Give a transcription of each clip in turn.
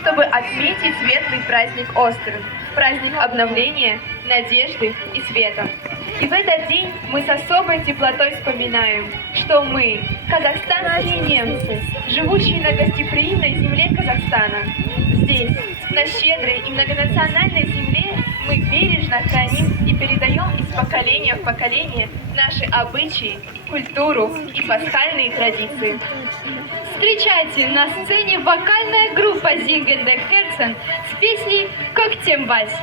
чтобы отметить светлый праздник Остров, праздник обновления, надежды и света. И в этот день мы с особой теплотой вспоминаем, что мы, казахстанские немцы, живущие на гостеприимной земле Казахстана, здесь, на щедрой и многонациональной земле, мы бережно храним и передаем из поколения в поколение наши обычаи, культуру и пасхальные традиции. Встречайте, на сцене вокальная группа Зингендек Херцен с песней «Коктембась».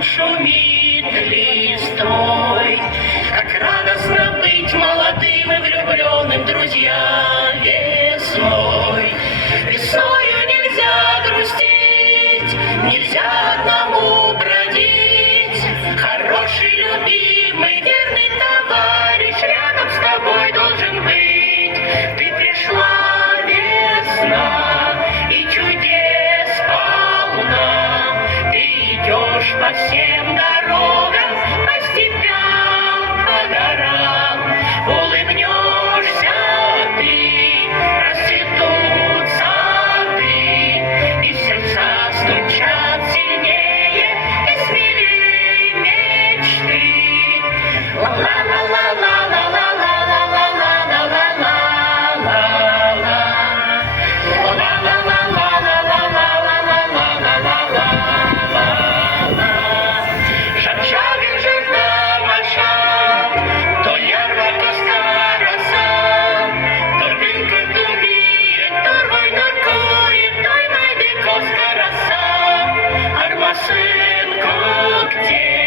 Шумит листвой, как радостно быть молодым и влюбленным, друзья, весной. Весною нельзя грустить, нельзя одному бродить. Хороший, любимый, верный товарищ рядом с тобой должен быть. Ты пришла, весна, и чудес полна. Ты идешь по всем дорогам, по степям, по горам. Улыбнешься ты, расцветут сады, и сердца стучат сильнее и смелее мечты. Сын коктейль.